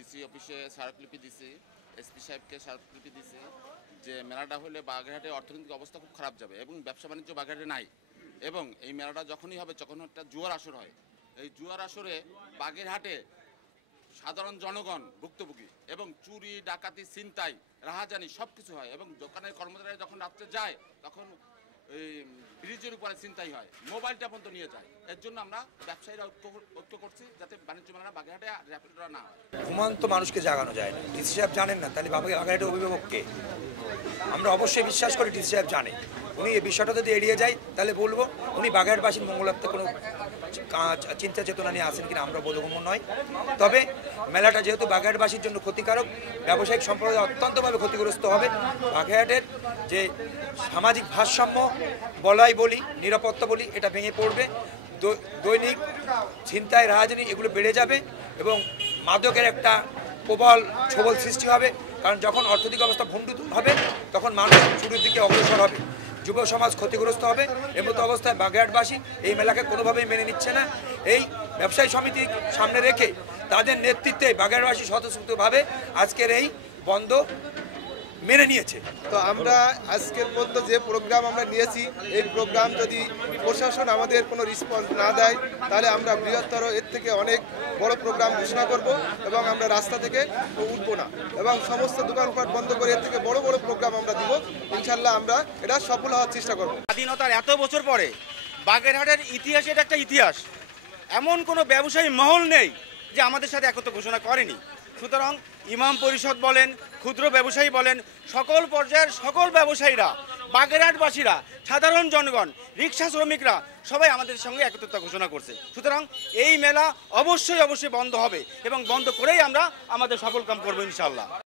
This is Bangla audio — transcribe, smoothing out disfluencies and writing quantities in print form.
ডিসি অফিসে স্মারকলিপি দিছি, এসপি সাহেবকে স্মারকলিপি দিছি যে মেলাটা হলে বাগেরহাটে অর্থনৈতিক অবস্থা খুব খারাপ যাবে এবং ব্যবসা বাণিজ্য বাগেরহাটে নাই। এবং এই মেলাটা যখনই হবে তখন একটা জুয়ার আসর হয়। এই জুয়ার আসরে বাগেরহাটে সাধারণ জনগণ ভুক্তভোগী এবং চুরি, ডাকাতি, ছিনতাই, রাহাজানি সব কিছু হয়। এবং দোকানের কর্মচারীরা যখন রাত্রে যায় তখন এই ব্রিজের উপরে ছিনতাই হয়, মোবাইলটা পর্যন্ত নিয়ে যায়। এর জন্য আমরা ব্যবসায়ীরা ঐক্য করছি যাতে বাণিজ্য মেলাটা বাগেরহাটে র্যাপিডরা না হয়। ঘুমান্ত মানুষকে জাগানো যায় না। ডিসি সাহেব জানেন না, তাহলে বাগেরহাটের অভিভাবক কে? আমরা অবশ্যই বিশ্বাস করি ডিসি সাহেব জানে। উনি এই বিষয়টা যদি এড়িয়ে যায় তাহলে বলবো উনি বাগেরহাটবাসীর মঙ্গলার্থে কোনো চিন্তা চেতনা নিয়ে আসেন কিনা আমরা বোধগম্য নয়। তবে মেলাটা যেহেতু বাগেরহাটবাসীর জন্য ক্ষতিকারক, ব্যবসায়িক সম্প্রদায় অত্যন্তভাবে ক্ষতিগ্রস্ত হবে। বাগেরহাটের যে সামাজিক ভারসাম্য বলি, নিরাপত্তা বলি, এটা ভেঙে পড়বে। দৈনিক ছিনতাই, রাহাজানি এগুলো বেড়ে যাবে এবং মাদকের একটা প্রবল ছবল সৃষ্টি হবে। কারণ যখন অর্থনৈতিক অবস্থা ভণ্ডুল হবে তখন মানুষ চুরির দিকে অগ্রসর হবে, যুব সমাজ ক্ষতিগ্রস্ত হবে। এমতো অবস্থায় বাগেরহাটবাসী এই মেলাকে কোনোভাবেই মেনে নিচ্ছে না। এই ব্যবসায়ী সমিতি সামনে রেখে তাদের নেতৃত্বে বাগেরহাটবাসী স্বতঃস্ফূর্তভাবে আজকের এই বন্ধ মেনে নিয়েছে। তো আমরা আজকের পর্যন্ত যে প্রোগ্রাম আমরা নিয়েছি, এই প্রোগ্রাম যদি প্রশাসন আমাদের কোনো রেসপন্স না দেয় তাহলে আমরা বৃহত্তর এর থেকে অনেক বড় প্রোগ্রাম ঘোষণা করব এবং আমরা রাস্তা থেকে উঠবো না এবং সমস্ত দোকানপাট বন্ধ করে এর থেকে বড় বড় প্রোগ্রাম আমরা দিব। ইনশাল্লাহ আমরা এটা সফল হওয়ার চেষ্টা করব। স্বাধীনতার এত বছর পরে বাগেরহাটের ইতিহাসে এটা একটা ইতিহাস। এমন কোনো ব্যবসায়ী মহল নেই যে আমাদের সাথে একত্র ঘোষণা করেনি। সুতরাং ইমাম পরিষদ বলেন, ক্ষুদ্র ব্যবসায়ী বলেন, সকল পর্যায়ের সকল ব্যবসায়ীরা, বাগেরহাটবাসীরা, সাধারণ জনগণ, রিক্সা শ্রমিকরা সবাই আমাদের সঙ্গে একত্রতা ঘোষণা করছে। সুতরাং এই মেলা অবশ্যই বন্ধ হবে এবং বন্ধ করেই আমরা আমাদের সফল কাম করবো ইনশাআল্লাহ।